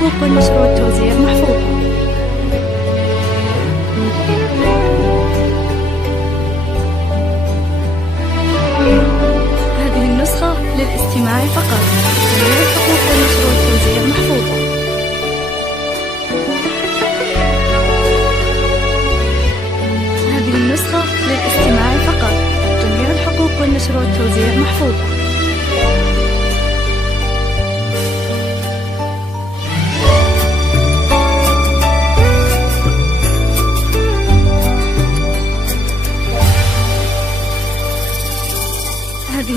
الحقوق والنشر والتوزيع محفوظة. هذه النسخة للاستماع فقط. جميع الحقوق والنشر والتوزيع محفوظة. هذه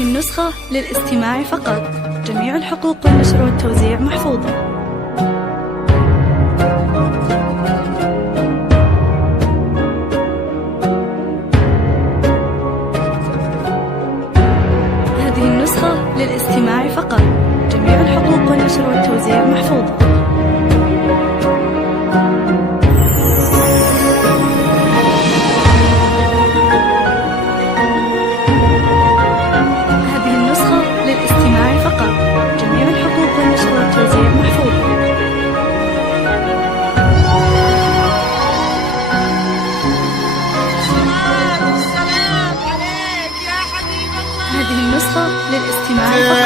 النسخة للاستماع فقط. جميع الحقوق والنشر والتوزيع محفوظة. هذه النسخة للاستماع فقط. جميع الحقوق والنشر والتوزيع محفوظة. هذه النسخة للاستماع فقط. جميع الحقوق والنشر والتوزيع محفوظة.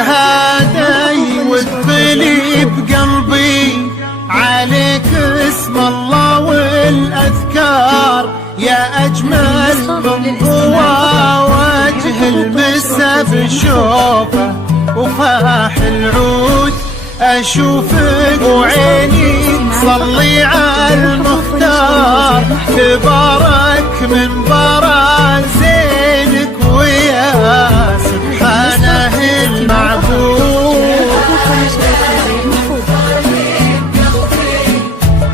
هادي وادخلي بقلبي عليك اسم الله والأذكار يا أجمل من قوى وجه المسا بشوفه وفاح العود أشوفك وعيني صلي على المختار تبارك من برازينك ويا سبحانه المعبود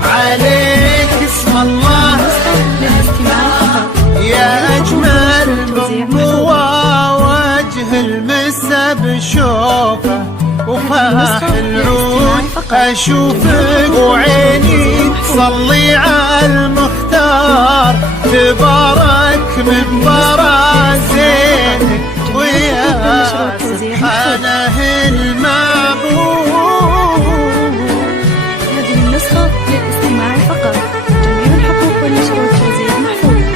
عليك اسم الله يا أجمل من وجه المسا بشوفه وفاح العود أشوفك وعيني صلي على المختار تبارك من برازينك ويا سبحانه المعبود. هذه النسخة للاستماع فقط. جميع الحقوق والنشر والتوزيع محفوظة.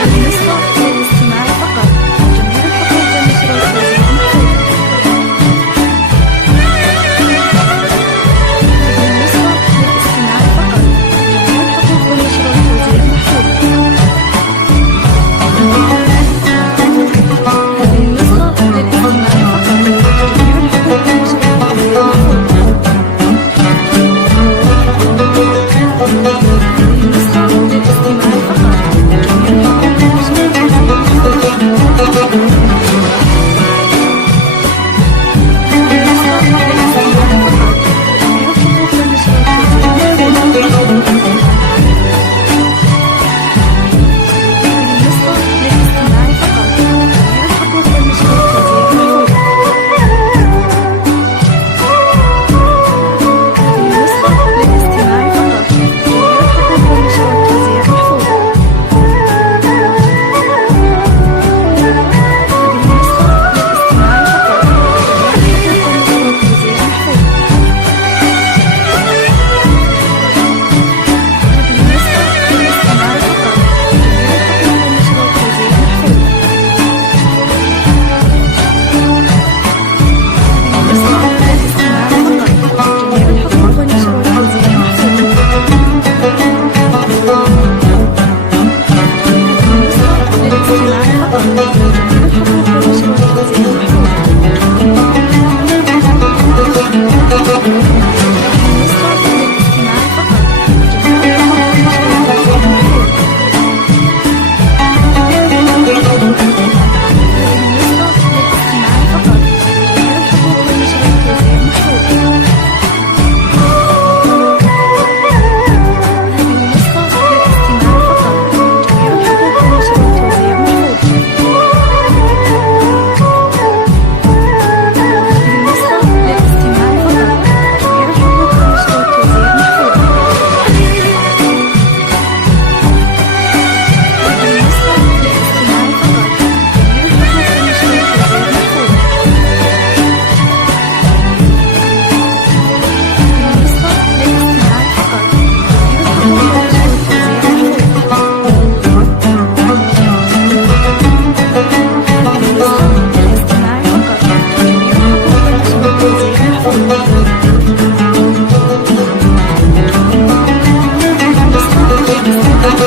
هذه النسخة للاستماع فقط. جميع الحقوق والنشر والتوزيع محفوظة. هذه النسخة للاستماع فقط. جميع الحقوق والنشر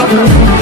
فقط.